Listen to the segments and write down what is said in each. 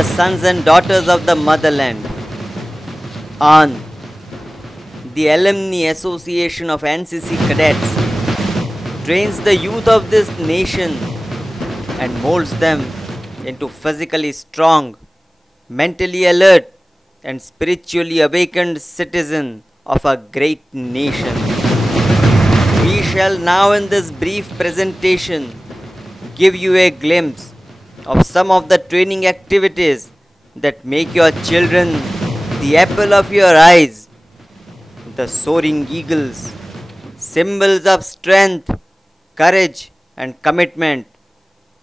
the sons and daughters of the motherland. AAN, the Alumni Association of NCC Cadets, trains the youth of this nation and molds them into physically strong, mentally alert, and spiritually awakened citizens of a great nation. We shall now, in this brief presentation, give you a glimpse of some of the training activities that make your children the apple of your eyes. The soaring eagles, symbols of strength, courage, and commitment,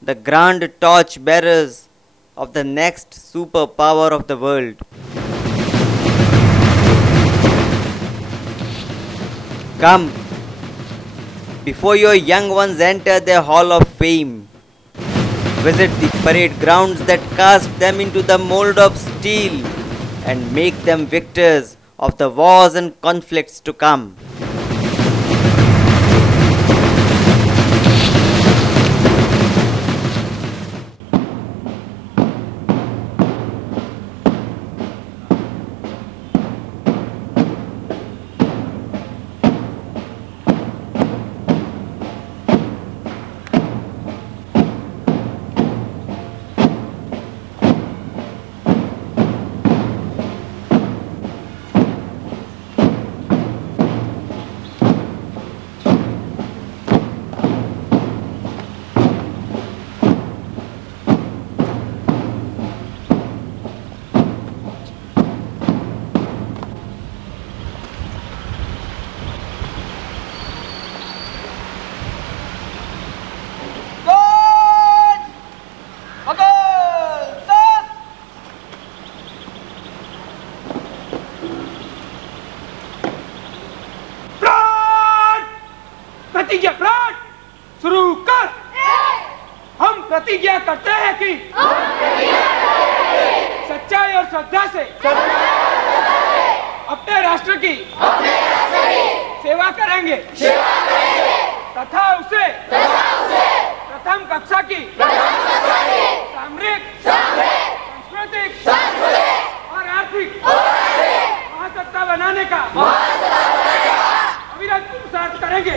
the grand torch bearers of the next superpower of the world. Come, before your young ones enter their hall of fame, visit the parade grounds that cast them into the mold of steel and make them victors of the wars and conflicts to come. प्रतिज्ञा प्राण शुरू कर। हम प्रतिज्ञा करते हैं कि सच्चाई और श्रद्धा से अपने राष्ट्र की सेवा करेंगे तथा उसे प्रथम कक्षा की सामरिक, सांस्कृतिक और आर्थिक महासत्ता बनाने का अविरत पुरुषार्थ करेंगे।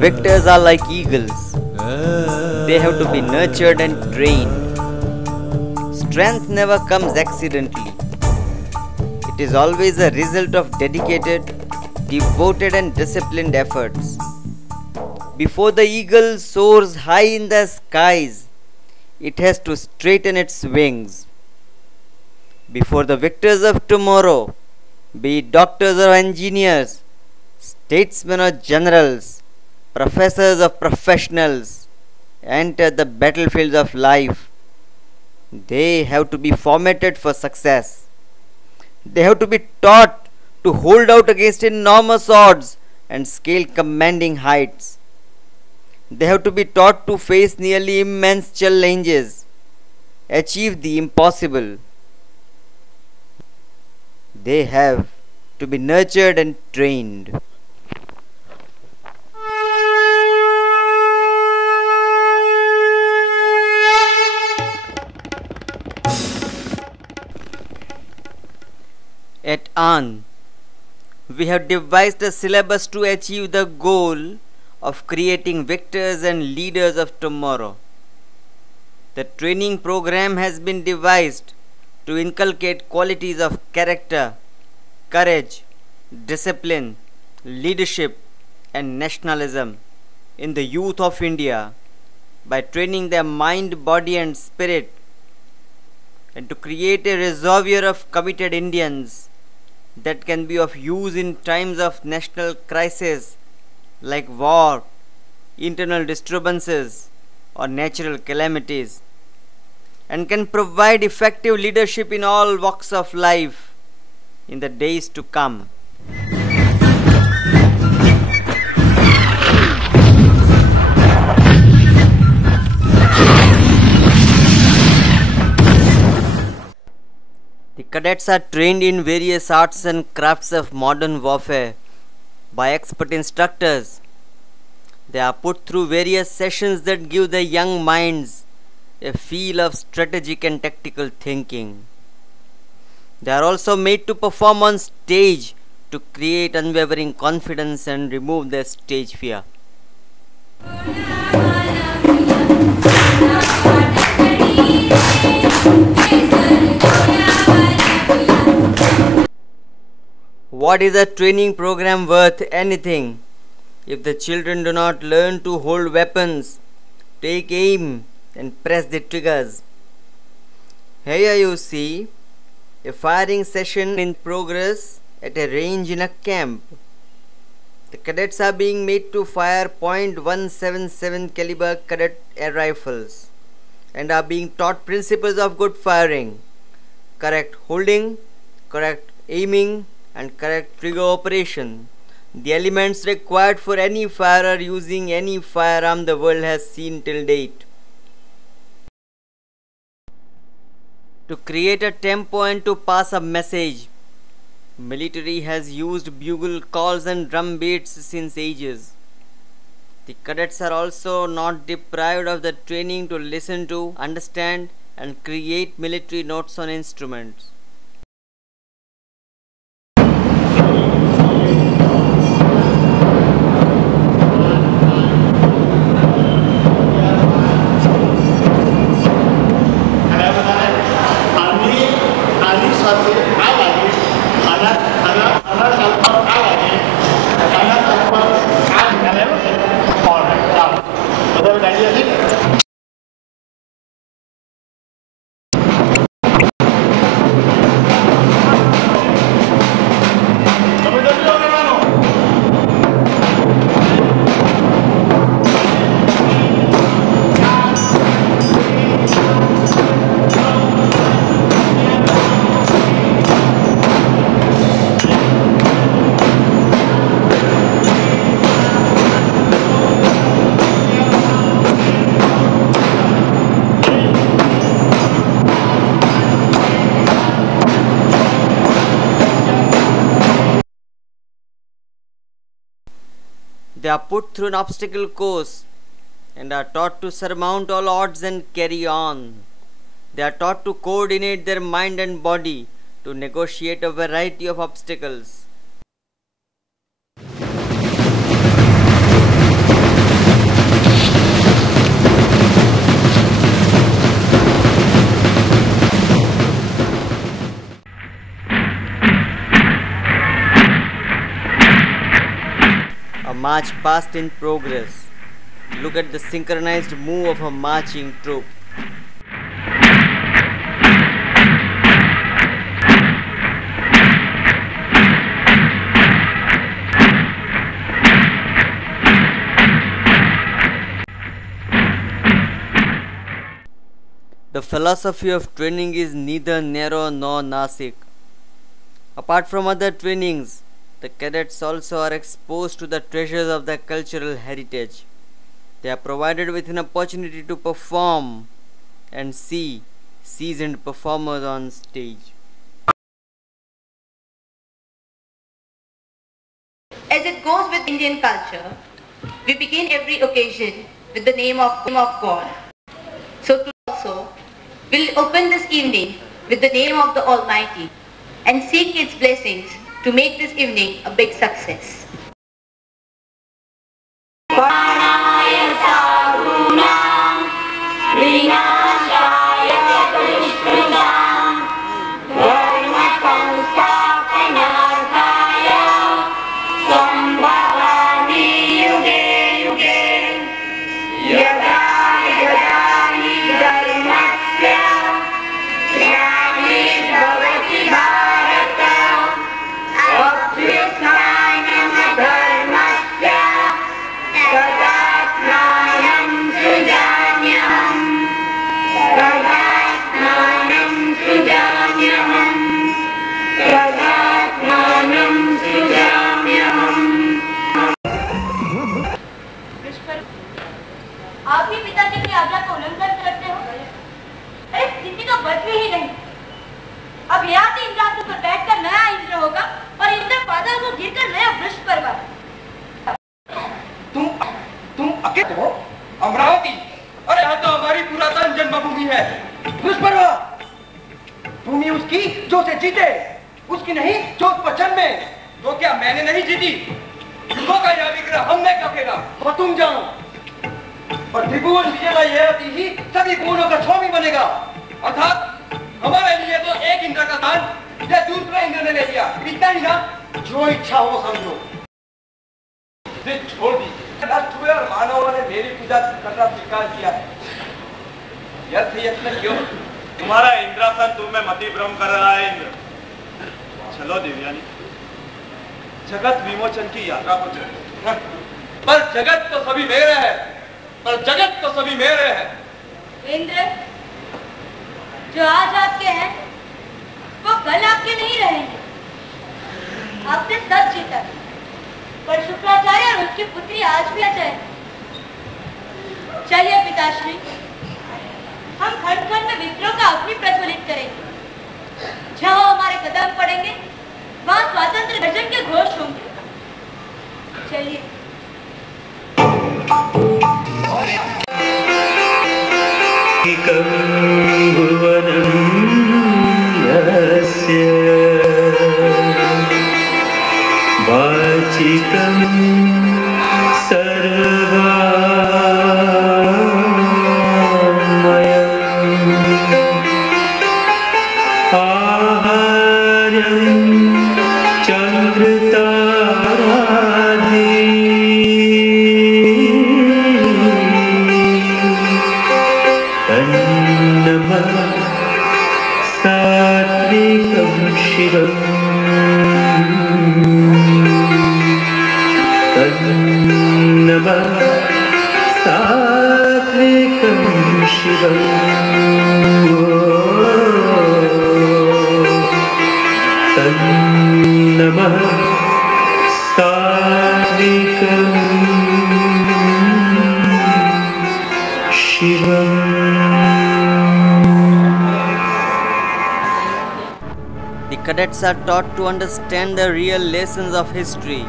Victors are like eagles. They have to be nurtured and trained. Strength never comes accidentally. It is always a result of dedicated, devoted and disciplined efforts. Before the eagle soars high in the skies, it has to straighten its wings. Before the victors of tomorrow, be it doctors or engineers, statesmen or generals, professors or professionals, enter the battlefields of life, they have to be formatted for success. They have to be taught to hold out against enormous odds and scale commanding heights. They have to be taught to face nearly immense challenges, achieve the impossible. They have to be nurtured and trained. At AAN, we have devised a syllabus to achieve the goal of creating victors and leaders of tomorrow. The training program has been devised to inculcate qualities of character, courage, discipline, leadership, and nationalism in the youth of India by training their mind, body, and spirit, and to create a reservoir of committed Indians that can be of use in times of national crisis like war, internal disturbances, or natural calamities, and can provide effective leadership in all walks of life in the days to come. The cadets are trained in various arts and crafts of modern warfare by expert instructors. They are put through various sessions that give the young minds a feel of strategic and tactical thinking. They are also made to perform on stage to create unwavering confidence and remove their stage fear. What is a training program worth anything if the children do not learn to hold weapons, take aim and press the triggers? Here you see a firing session in progress at a range in a camp. The cadets are being made to fire .177 caliber cadet air rifles and are being taught principles of good firing, correct holding, correct aiming and correct trigger operation, the elements required for any firer using any firearm the world has seen till date. To create a tempo and to pass a message, military has used bugle calls and drum beats since ages. The cadets are also not deprived of the training to listen to, understand and create military notes on instruments. They are put through an obstacle course and are taught to surmount all odds and carry on. They are taught to coordinate their mind and body to negotiate a variety of obstacles. A march past in progress. Look at the synchronized move of a marching troop. The philosophy of training is neither narrow nor Nasik. Apart from other trainings, the cadets also are exposed to the treasures of their cultural heritage. They are provided with an opportunity to perform and see seasoned performers on stage. As it goes with Indian culture, we begin every occasion with the name of God. So too also, we'll open this evening with the name of the Almighty and seek its blessings to make this evening a big success. Dharmasya भूमि उसकी जो उसे जीते, उसकी नहीं जो उस पर जन्मे। तो क्या मैंने नहीं जीती? युगों का यह विग्रह हमने कब फेरा? और तुम जानो, और त्रिभुवन विजेता यह अति ही सभी गुणों का स्वामी बनेगा। अर्थात हमारे लिए तो एक इंद्र का दान या दूसरा इंद्र ने ले लिया, इतना ही ना। जो इच्छा हो समझो, इसे छोड़ दीजिए। नष्ट हुए और मानवों ने मेरी पूजा करना स्वीकार किया है। व्यर्थ यत्न क्यों? तुम्हारा इंद्रासन तुम्हें मति भ्रम कर रहा है इंद्र। चलो देवयानी, जगत विमोचन की यात्रा को चले। पर जगत तो सभी मेरे है, पर जगत तो सभी मेरे है। इंद्र, जो आज आपके हैं वो कल आपके नहीं रहेंगे। आपने सब जीता, पर शुक्राचार्य और उसकी पुत्री आज भी अजय। चलिए पिताश्री, हम खंड खंड में विप्लव का अग्नि प्रज्वलित करेंगे। जहां हमारे कदम पड़ेंगे वहां स्वातंत्र भजन के घोष होंगे। चलिए। वाचिकं सर्वमयं आहार्यं चन्द्रतारादि तन्नमः सात्विकं शिवम् तन्नमः सात्विकं शिवम् तन्नमः सात्विकं शिवम्। The cadets are taught to understand the real lessons of history,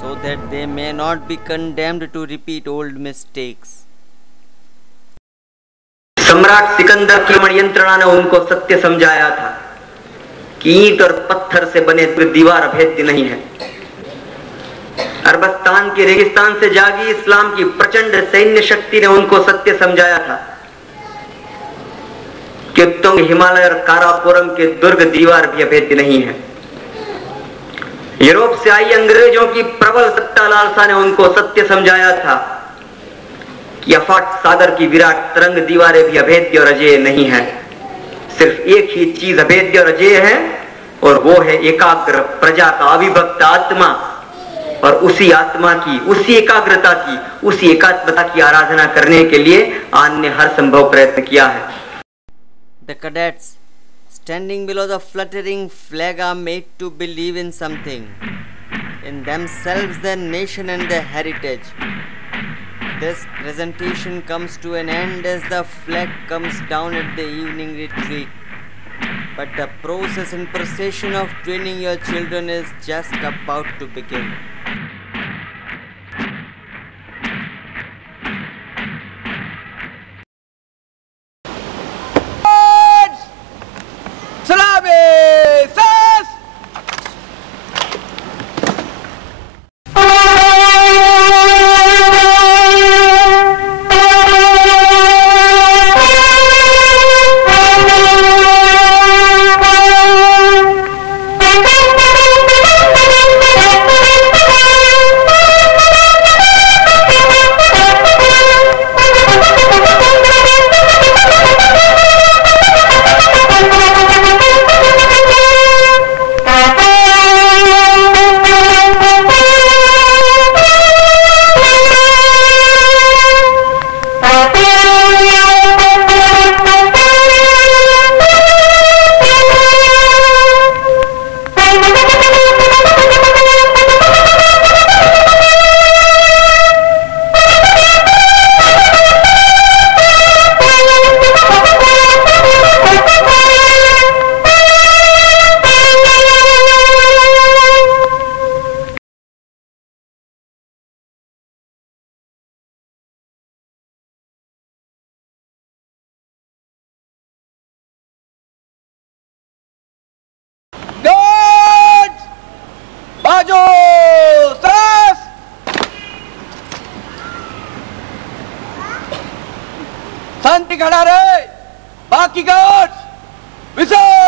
so that they may not be condemned to repeat old mistakes. सम्राट सिकंदर की यंत्रणा ने उनको सत्य समझाया था कि ईंट और पत्थर से बने दीवार अभेद्य नहीं है। अरबस्तान के रेगिस्तान से जागी इस्लाम की प्रचंड सैन्य शक्ति ने उनको सत्य समझाया था कि तुंग हिमालय और काराकोरम के दुर्ग दीवार भी अभेद्य नहीं है। यूरोप से आई अंग्रेजों की प्रबल सत्ता लालसा ने उनको सत्य समझाया था कि अफाट सागर की विराट तरंग दीवारें भी अभेद्य और अजेय नहीं है। सिर्फ एक ही चीज अभेद्य और अजेय है, और वो है एकाग्र प्रजा का अविभक्त आत्मा। और उसी आत्मा की, उसी एकाग्रता की, उसी एकात्मता की आराधना करने के लिए आन ने हर संभव प्रयत्न किया है। The cadets standing below the fluttering flag are made to believe in something, in themselves, their nation and their heritage. This presentation comes to an end as the flag comes down at the evening retreat. But the process and procession of training your children is just about to begin. खड़ा रहे, बाकी guards vigil.